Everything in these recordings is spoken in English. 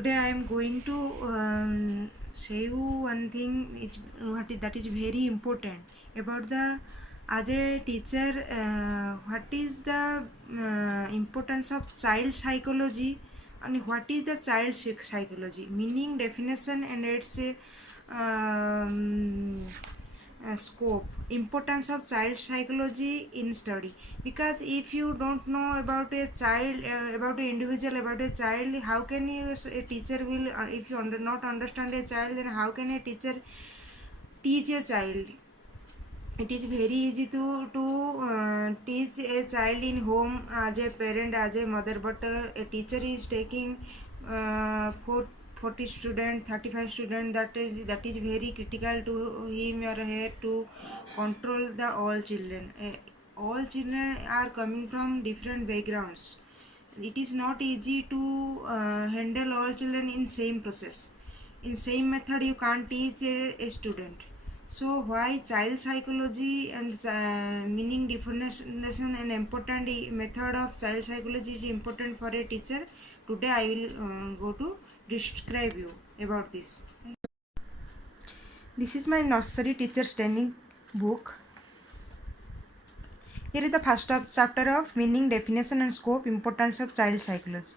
Today I am going to say you one thing that is very important about the as a teacher. What is the importance of child psychology and what is the child psychology? Meaning, definition, and its um, scope, importance of child psychology in study. Because if you don't know about a child, about an individual, about a child, how can you, a teacher will, if you not understand a child, then how can a teacher teach a child? It is very easy to teach a child in home as a parent, as a mother, but a teacher is taking 40 student, 35 student. That is very critical to him or her to control the all children. All children are coming from different backgrounds. It is not easy to handle all children in same process. In same method you can't teach a student. So why child psychology and meaning definition and important method of child psychology is important for a teacher? Today I will go to describe you about this. This is my nursery teacher training book. Here is the first chapter of meaning, definition and scope, importance of child psychology.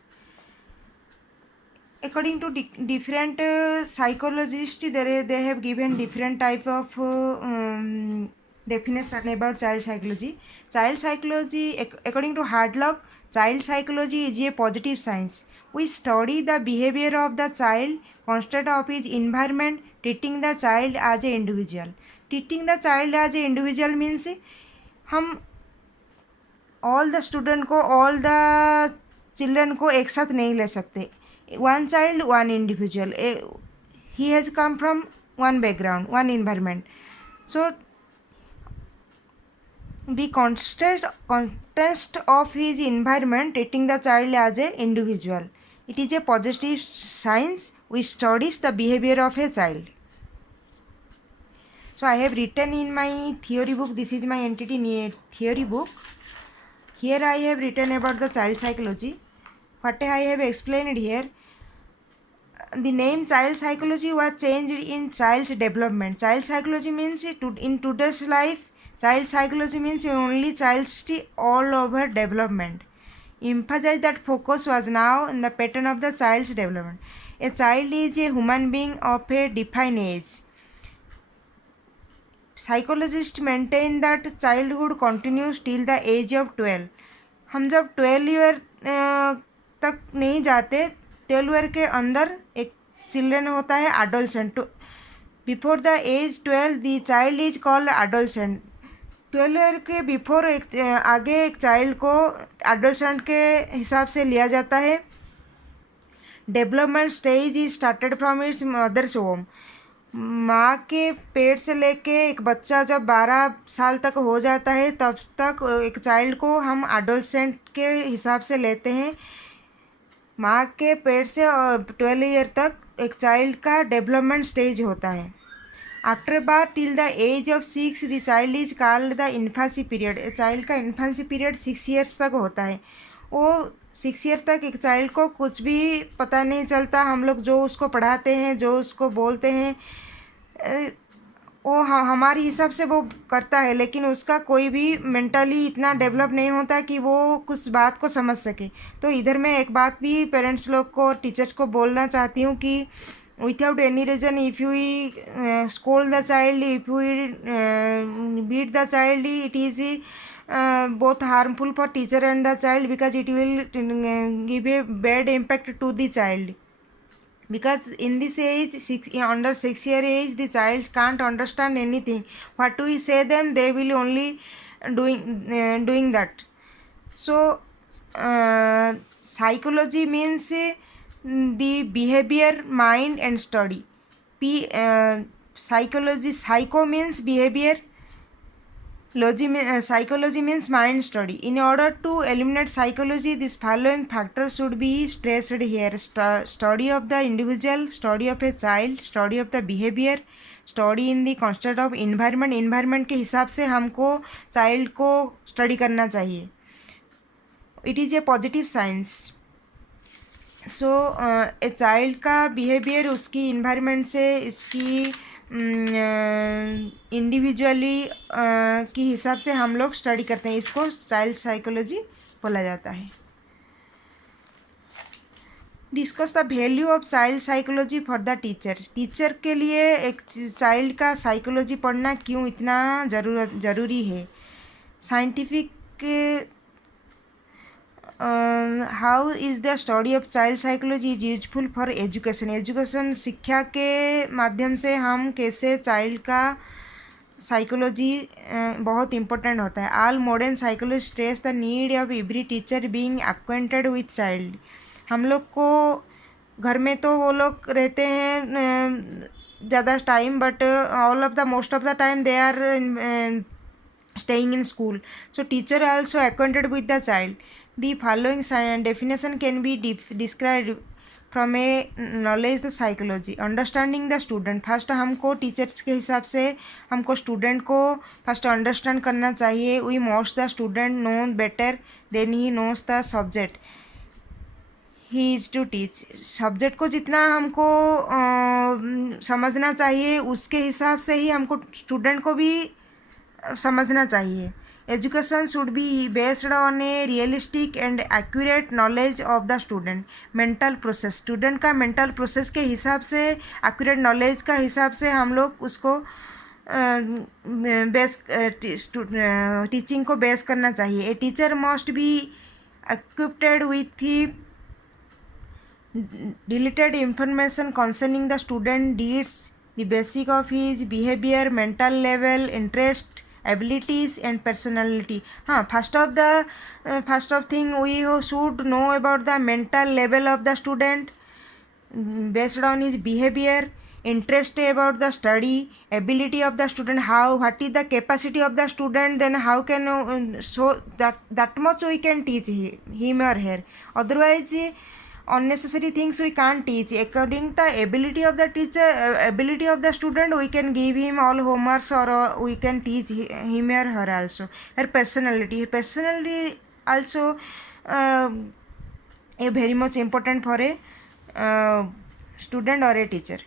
According to different psychologists, they have given different type of definition about child psychology. Child psychology, according to Hardlock, child psychology is a positive science. We study the behavior of the child, constant of his environment, treating the child as an individual. Treating the child as an individual means हम all the student को, all the children को एक साथ नहीं ले सकते. One child, one individual, he has come from one background, one environment. So the context of his environment, treating the child as an individual. It is a positive science which studies the behavior of a child. So I have written in my theory book, this is my entity theory book. Here I have written about the child psychology. What I have explained here, the name child psychology was changed in child's development. Child psychology means in today's life, child psychology means only child's all over development. Emphasize that focus was now in the pattern of the child's development. A child is a human being of a defined age. Psychologists maintain that childhood continues till the age of 12. हम जब 12 year तक नहीं जाते, 12 year के अंदर एक children होता है adolescent. Before the age 12 the child is called adolescent. 12 year के बिफोर एक आगे एक चाइल्ड को एडोलसेंट के हिसाब से लिया जाता है. Development stage is started from its mother's home. माँ के पेट से लेके एक बच्चा जब 12 साल तक हो जाता है, तब तक एक चाइल्ड को हम एडोलसेंट के हिसाब से लेते हैं. माँ के पेट से 12 ईयर तक एक चाइल्ड का डेवलपमेंट स्टेज होता है. After birth till the age of 6 the child is called the infancy period. Child का इन्फेंसी पीरियड 6 ईयर्स तक होता है. वो 6 ईयर तक एक चाइल्ड को कुछ भी पता नहीं चलता. हम लोग जो उसको पढ़ाते हैं, जो उसको बोलते हैं, वो हमारे हिसाब से वो करता है, लेकिन उसका कोई भी मेंटली इतना डेवलप नहीं होता कि वो कुछ बात को समझ सके. तो इधर मैं एक बात भी पेरेंट्स लोग को और टीचर्स को बोलना चाहती हूँ कि without any reason, if you scold the child, if you beat the child, it is both harmful for teacher and the child, because it will give a bad impact to the child. Because in this age, under 6 year age, the child can't understand anything. What we say them, they will only doing that. So psychology means the behavior, mind and study. Psychology, psycho means behavior, psychology means mind study. In order to eliminate psychology, these following factors should be stressed here: study of the individual, study of a child, study of the behavior, study in the constant of environment. Environment के हिसाब से हमको child को study करना चाहिए. It is a positive science. So a child का behaviour उसकी environment से, इसकी इंडिविजुअली की हिसाब से हम लोग स्टडी करते हैं, इसको चाइल्ड साइकोलॉजी बोला जाता है। Discuss the value of child psychology for the teacher. Teacher के लिए एक चाइल्ड का साइकोलॉजी पढ़ना क्यों इतना ज़रूरी है। Scientific how is the study of child psychology is useful for education. Education शिक्षा के माध्यम से हम कैसे चाइल्ड का साइकोलॉजी बहुत इम्पोर्टेंट होता है। All modern psychology stress the need of every teacher being acquainted with child. हम लोग को घर में तो वो लोग रहते हैं ज़्यादा time, but all of the most of the time they are staying in school. So teacher also acquainted with the child. The following definition can be described from a knowledge the psychology. Understanding the student. First हमको teachers के हिसाब से हमको student को first understand करना चाहिए. We most the student known better than he knows the subject he is to teach. Subject को जितना हमको समझना चाहिए उसके हिसाब से ही हमको स्टूडेंट को भी समझना चाहिए. Education should be based on A realistic and accurate knowledge of the student. Mental process, student का मेंटल प्रोसेस के हिसाब से, एक्यूरेट नॉलेज का हिसाब से हम लोग उसको बेस टीचिंग को बेस करना चाहिए. A teacher must be equipped with the deleted information concerning the student needs, the basic of his behavior, mental level, interest, abilities and personality. First of thing we should know about the mental level of the student based on his behavior, interest about the study, ability of the student, what is the capacity of the student, then how can so that much we can teach him or her. Otherwise unnecessary things we can't teach. According to the ability of the teacher, ability of the student, we can give him all homeworks or we can teach him or her also. Her personality also a very much important for a student or a teacher.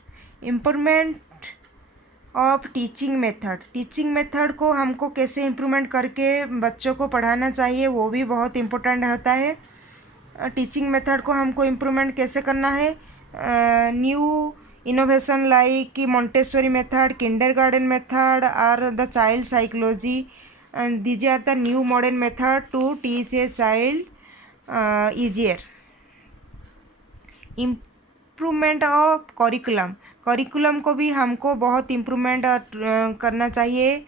Improvement of teaching method. Teaching method को हमको कैसे improvement करके बच्चों को पढ़ाना चाहिए वो भी बहुत इम्पोर्टेंट होता है. टीचिंग मेथड को हमको इम्प्रूवमेंट कैसे करना है. New innovation like Montessori method, kindergarten method और the child psychology, these are the new modern method to teach a child easier. Improvement of curriculum. Curriculum को भी हमको बहुत इम्प्रूवमेंट करना चाहिए.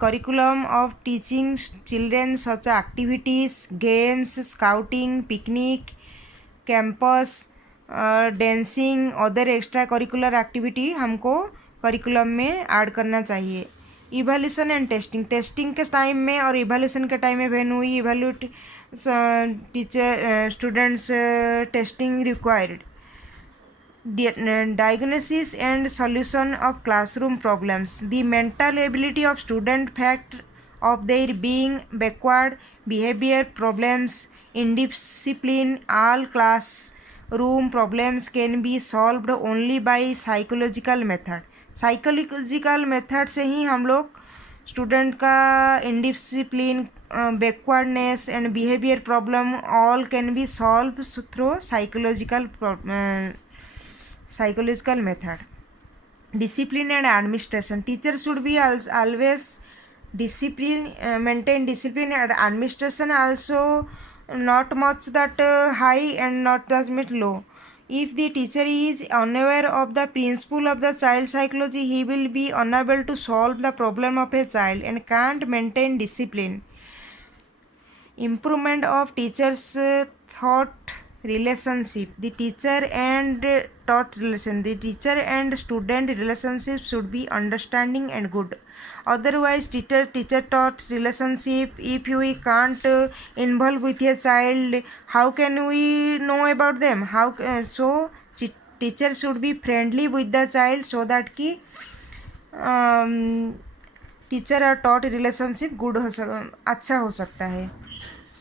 Curriculum of teaching children such activities, games, scouting, picnic, campus, dancing, other extra curricular activity हमको curriculum में add करना चाहिए. Evaluation and testing. टेस्टिंग के टाइम में और इवैल्यूएशन के टाइम में when we evaluate teacher students, testing required. Diagnosis and solution of classroom problems. The mental ability of student, fact of their being backward, behavior problems, indiscipline, all classroom problems can be solved only by psychological method. Psychological method से ही हम लोग student का indiscipline, backwardness and behaviour problem all can be solve through psychological method. Discipline and administration. Teacher should be always discipline, maintain discipline, and administration also not much that high and not that much low. If the teacher is unaware of the principle of the child psychology, he will be unable to solve the problem of a child and can't maintain discipline. Improvement of teachers thought relationship. The teacher and taught relation. The teacher and student relationship should be understanding and good. Otherwise teacher taught relationship, if we can't involve with a child, how can we know about them? So teacher should be friendly with the child so that ki teacher और taught relationship good अच्छा हो सकता है.